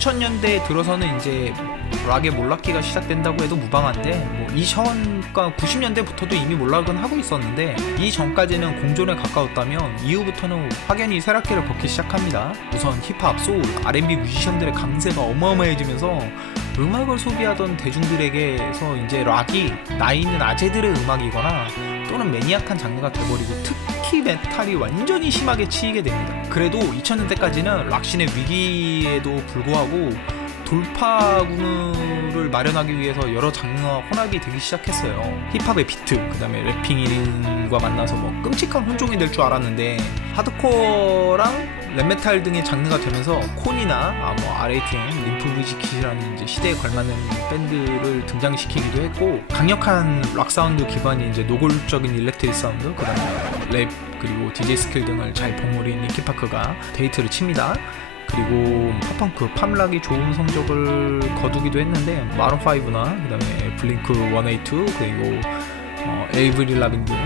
2000년대 들어서는 이제 락의 몰락기가 시작된다고 해도 무방한데, 뭐 이전과 90년대부터도 이미 몰락은 하고 있었는데 이 전까지는 공존에 가까웠다면 이후부터는 확연히 쇠락기를 걷기 시작합니다. 우선 힙합, 소울, R&B 뮤지션들의 강세가 어마어마해지면서 음악을 소비하던 대중들에게서 이제 락이 나이 있는 아재들의 음악이거나 또는 매니악한 장르가 돼버리고, 특히 메탈이 완전히 심하게 치이게 됩니다. 그래도 2000년대까지는 락신의 위기에도 불구하고 돌파구를 마련하기 위해서 여러 장르와 혼합이 되기 시작했어요. 힙합의 비트, 그 다음에 래핑인과 만나서 뭐 끔찍한 혼종이 될 줄 알았는데 하드코어랑 랩메탈 등의 장르가 되면서 콘이나 뭐 RATM, 림프 비즈킷이라는 이제 시대에 걸맞는 밴드를 등장시키기도 했고, 강력한 락 사운드 기반이 이제 노골적인 일렉트릭 사운드, 그 다음에 랩, 그리고 DJ 스킬 등을 잘 버무린 링킨 파크가 데이트를 칩니다. 그리고 팝펑크, 팝락이 좋은 성적을 거두기도 했는데 마룬5나 그 다음에 블링크 182 그리고 에이브릴 라빈 등이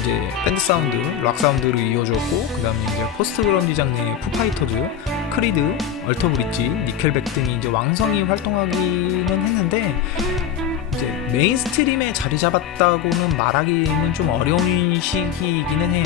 이제 밴드 사운드, 락 사운드를 이어줬고, 그 다음에 이제 포스트 그라운드 장르의 푸파이터즈, 크리드, 얼터 브릿지, 니켈백 등이 이제 왕성히 활동하기는 했는데 이제 메인스트림에 자리 잡았다고는 말하기는 좀 어려운 시기이기는 해요.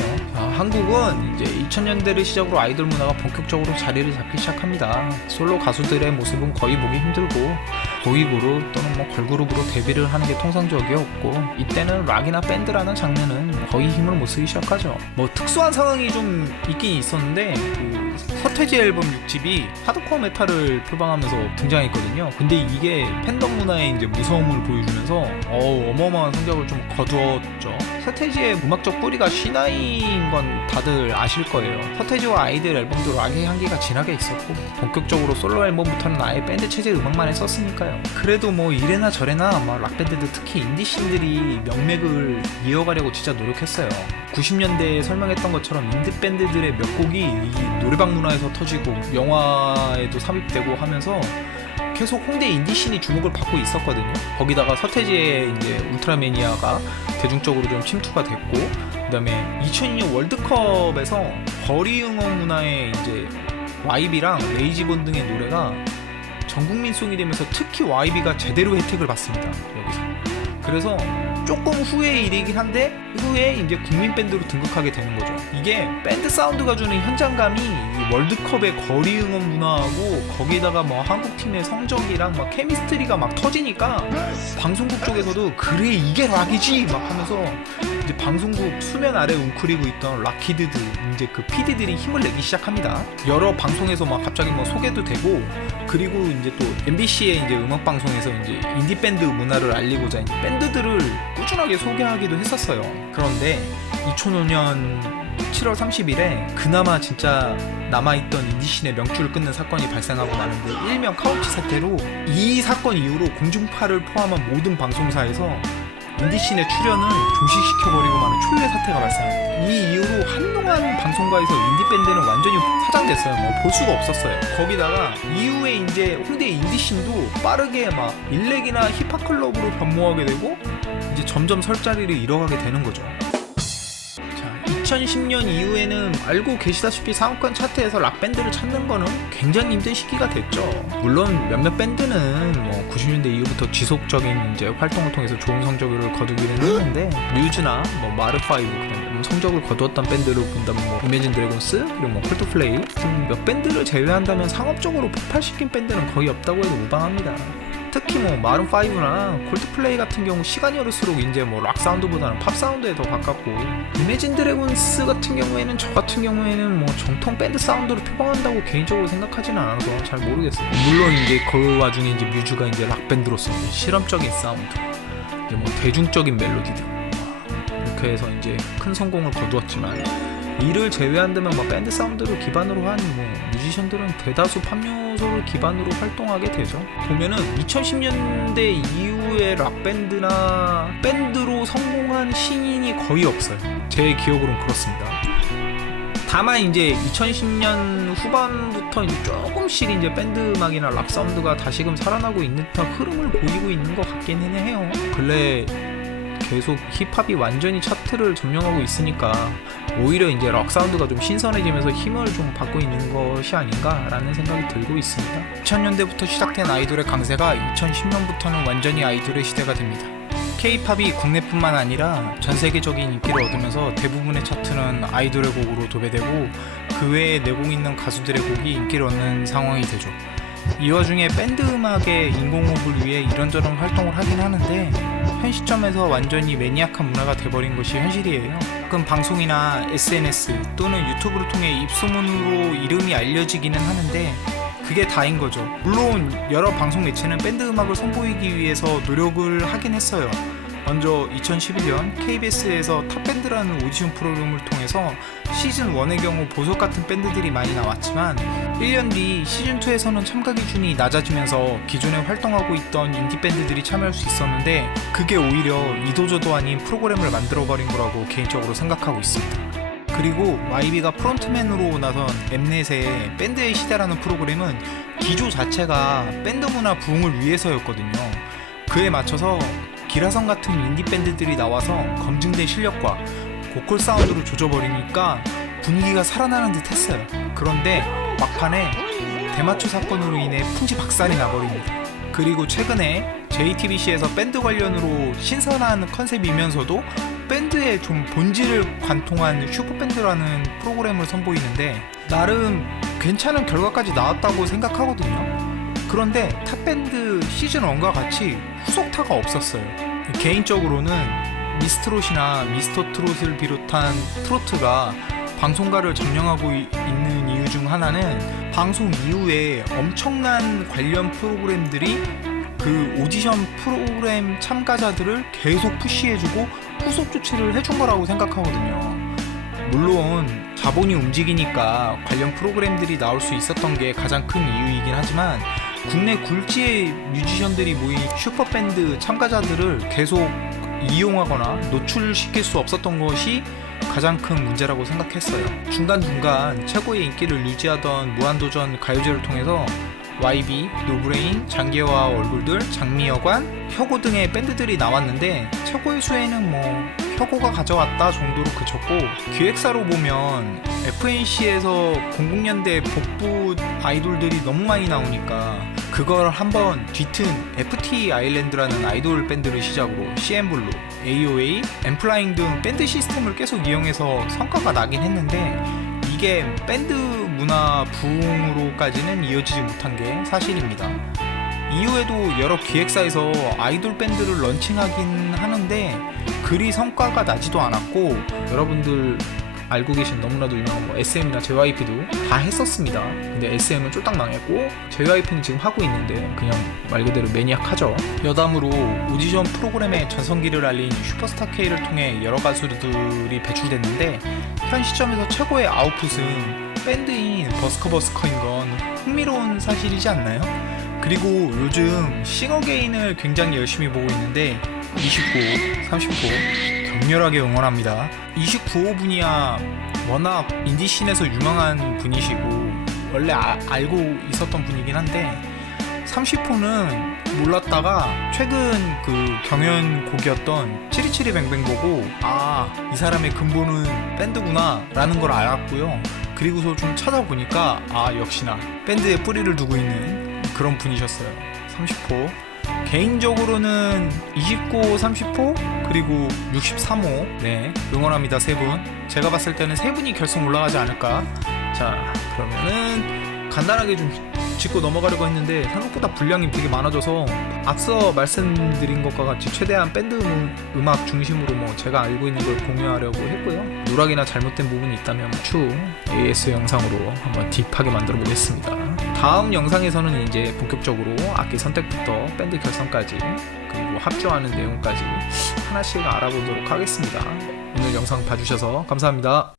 한국은 이제 2000년대를 시작으로 아이돌 문화가 본격적으로 자리를 잡기 시작합니다. 솔로 가수들의 모습은 거의 보기 힘들고 보이그룹 또는 뭐 걸그룹으로 데뷔를 하는 게 통상적이었고, 이때는 락이나 밴드라는 장르는 거의 힘을 못 쓰기 시작하죠. 뭐 특수한 상황이 좀 있긴 있었는데 그 서태지 앨범 6집이 하드코어 메탈을 표방하면서 등장했거든요. 근데 이게 팬덤 문화의 이제 무서움을 보여주면서 어마어마한 성적을 좀 거두었죠. 서태지의 음악적 뿌리가 시나이인 건 다들 아실 거예요. 서태지와 아이들 앨범도 락의 향기가 진하게 있었고, 본격적으로 솔로 앨범부터는 아예 밴드 체제 음악만 했었으니까요. 그래도 뭐 이래나 저래나 막 락밴드들, 특히 인디씬들이 명맥을 이어가려고 진짜 노력했어요. 90년대에 설명했던 것처럼 인디밴드들의 몇 곡이 이 노래방 문화에서 터지고 영화에도 삽입되고 하면서 계속 홍대 인디씬이 주목을 받고 있었거든요. 거기다가 서태지의 이제 울트라매니아가 대중적으로 좀 침투가 됐고, 그 다음에 2002년 월드컵에서 거리 응원 문화의 이제 YB랑 레이지본 등의 노래가 전국민송이 되면서 특히 YB가 제대로 혜택을 받습니다. 여기서. 그래서 조금 후의 일이긴 한데 후에 이제 국민 밴드로 등극하게 되는 거죠. 이게 밴드 사운드가 주는 현장감이 이 월드컵의 거리 응원 문화하고 거기다가 뭐 한국 팀의 성적이랑 막 케미스트리가 막 터지니까 방송국 쪽에서도 그래 이게 락이지 막 하면서 이제 방송국 수면 아래 웅크리고 있던 락키드들, 이제 그 PD들이 힘을 내기 시작합니다. 여러 방송에서 막 갑자기 뭐 소개도 되고, 그리고 이제 또 MBC의 이제 음악 방송에서 이제 인디 밴드 문화를 알리고자 이제 밴드들을 꾸준하게 소개하기도 했었어요. 그런데 2005년 7월 30일에 그나마 진짜 남아있던 인디씬의 명줄을 끊는 사건이 발생하고 마는데, 일명 카우치 사태로 이 사건 이후로 공중파를 포함한 모든 방송사에서 인디씬의 출연을 중식시켜버리고 마는 초유의 사태가 발생합니다. 이 이후로 한동안 방송가에서 인디밴드는 완전히 사장됐어요. 뭐 볼 수가 없었어요. 거기다가 이후에 이제 홍대 인디씬도 빠르게 막 일렉이나 힙합 클럽으로 변모하게 되고 이제 점점 설 자리를 잃어가게 되는 거죠. 2010년 이후에는 알고 계시다시피 상업권 차트에서 락밴드를 찾는 거는 굉장히 힘든 시기가 됐죠. 물론 몇몇 밴드는 뭐 90년대 이후부터 지속적인 이제 활동을 통해서 좋은 성적을 거두기는 했는데, 뮤즈나 뭐 마르5, 그다음에 성적을 거두었던 밴드로 본다면 뭐 이매진 드래곤스, 그리고 뭐 콜드플레이 등 몇 밴드를 제외한다면 상업적으로 폭발시킨 밴드는 거의 없다고 해도 무방합니다. 특히 뭐 마룬5나 콜드플레이 같은 경우 시간이 흐를수록 이제 뭐 락 사운드보다는 팝 사운드에 더 가깝고, 이매진 드래곤스 같은 경우에는 저 같은 경우에는 뭐 정통 밴드 사운드로 표방한다고 개인적으로 생각하지는 않아서 잘 모르겠어요. 물론 이제 그 와중에 이제 뮤즈가 이제 락 밴드로서 실험적인 사운드, 이제 뭐 대중적인 멜로디들 이렇게 해서 이제 큰 성공을 거두었지만, 이를 제외한다면 뭐 밴드 사운드를 기반으로 한 뭐 뮤지션들은 대다수 팝 요소를 기반으로 활동하게 되죠. 보면은 2010년대 이후에 락 밴드나 밴드로 성공한 신인이 거의 없어요. 제 기억으로는 그렇습니다. 다만 이제 2010년 후반부터 이제 조금씩 이제 밴드 음악이나 락 사운드가 다시금 살아나고 있는 듯한 흐름을 보이고 있는 것 같기는 해요. 근래 계속 힙합이 완전히 차트를 점령하고 있으니까 오히려 이제 락 사운드가 좀 신선해지면서 힘을 좀 받고 있는 것이 아닌가라는 생각이 들고 있습니다. 2000년대부터 시작된 아이돌의 강세가 2010년부터는 완전히 아이돌의 시대가 됩니다. K-팝이 국내뿐만 아니라 전 세계적인 인기를 얻으면서 대부분의 차트는 아이돌의 곡으로 도배되고 그 외에 내공 있는 가수들의 곡이 인기를 얻는 상황이 되죠. 이 와중에 밴드 음악의 인공호흡을 위해 이런저런 활동을 하긴 하는데 현 시점에서 완전히 매니악한 문화가 돼버린 것이 현실이에요. 가끔 방송이나 SNS 또는 유튜브를 통해 입소문으로 이름이 알려지기는 하는데 그게 다인 거죠. 물론 여러 방송 매체는 밴드 음악을 선보이기 위해서 노력을 하긴 했어요. 먼저 2011년 KBS에서 탑밴드라는 오디션 프로그램을 통해서 시즌1의 경우 보석 같은 밴드들이 많이 나왔지만 1년 뒤 시즌2에서는 참가 기준이 낮아지면서 기존에 활동하고 있던 인디밴드들이 참여할 수 있었는데 그게 오히려 이도저도 아닌 프로그램을 만들어버린 거라고 개인적으로 생각하고 있습니다. 그리고 YB가 프론트맨으로 나선 엠넷의 밴드의 시대라는 프로그램은 기조 자체가 밴드 문화 부흥을 위해서였거든요. 그에 맞춰서 기라성 같은 인디밴드들이 나와서 검증된 실력과 보컬 사운드로 조져버리니까 분위기가 살아나는 듯 했어요. 그런데 막판에 대마초 사건으로 인해 풍지박산이 나버립니다. 그리고 최근에 JTBC에서 밴드 관련으로 신선한 컨셉이면서도 밴드의 좀 본질을 관통한 슈퍼밴드라는 프로그램을 선보이는데 나름 괜찮은 결과까지 나왔다고 생각하거든요. 그런데 탑밴드 시즌1과 같이 후속타가 없었어요. 개인적으로는 미스트롯이나 미스터트롯을 비롯한 트로트가 방송가를 점령하고 있는 이유 중 하나는 방송 이후에 엄청난 관련 프로그램들이 그 오디션 프로그램 참가자들을 계속 푸시해주고 후속 조치를 해준 거라고 생각하거든요. 물론 자본이 움직이니까 관련 프로그램들이 나올 수 있었던 게 가장 큰 이유이긴 하지만 국내 굴지의 뮤지션들이 모인 슈퍼밴드 참가자들을 계속 이용하거나 노출시킬 수 없었던 것이 가장 큰 문제라고 생각했어요. 중간중간 최고의 인기를 유지하던 무한도전 가요제를 통해서 YB, 노브레인, 장기화와 얼굴들, 장미여관, 혁오 등의 밴드들이 나왔는데 최고의 수혜는 혁오가 가져왔다 정도로 그쳤고 기획사로 보면 FNC에서 00년대 복부 아이돌들이 너무 많이 나오니까 그걸 한번 뒤튼 FT 아일랜드라는 아이돌 밴드를 시작으로 CN블루, AOA, 엠플라잉 등 밴드 시스템을 계속 이용해서 성과가 나긴 했는데 이게 밴드 문화 부흥으로까지는 이어지지 못한 게 사실입니다. 이후에도 여러 기획사에서 아이돌 밴드를 런칭하긴 하는데 그리 성과가 나지도 않았고 여러분들 알고 계신 너무나도 유명한 SM이나 JYP도 다 했었습니다. 근데 SM은 쫄딱 망했고 JYP는 지금 하고 있는데 그냥 말 그대로 매니악하죠. 여담으로 오디션 프로그램의 전성기를 알린 슈퍼스타 K를 통해 여러 가수들이 배출됐는데 현 시점에서 최고의 아웃풋은 밴드인 버스커버스커인 건 흥미로운 사실이지 않나요? 그리고 요즘 싱어게인을 굉장히 열심히 보고 있는데 29호, 30호 격렬하게 응원합니다. 29호 분이야 워낙 인디씬에서 유명한 분이시고 원래 알고 있었던 분이긴 한데 30호는 몰랐다가 최근 그 경연곡이었던 치리치리뱅뱅 보고 이 사람의 근본은 밴드구나 라는 걸 알았고요. 그리고서 좀 찾아보니까 역시나 밴드에 뿌리를 두고 있는 그런 분이셨어요. 30호 개인적으로는 29호, 30호 그리고 63호 응원합니다. 세 분. 제가 봤을 때는 세 분이 결승 올라가지 않을까. 자, 그러면은 간단하게 좀 짚고 넘어가려고 했는데 생각보다 분량이 되게 많아져서 앞서 말씀드린 것과 같이 최대한 밴드 음악 중심으로 제가 알고 있는 걸 공유하려고 했고요. 누락이나 잘못된 부분이 있다면 추후 AS 영상으로 한번 딥하게 만들어 보겠습니다. 다음 영상에서는 이제 본격적으로 악기 선택부터 밴드 결성까지 그리고 합주하는 내용까지 하나씩 알아보도록 하겠습니다. 오늘 영상 봐주셔서 감사합니다.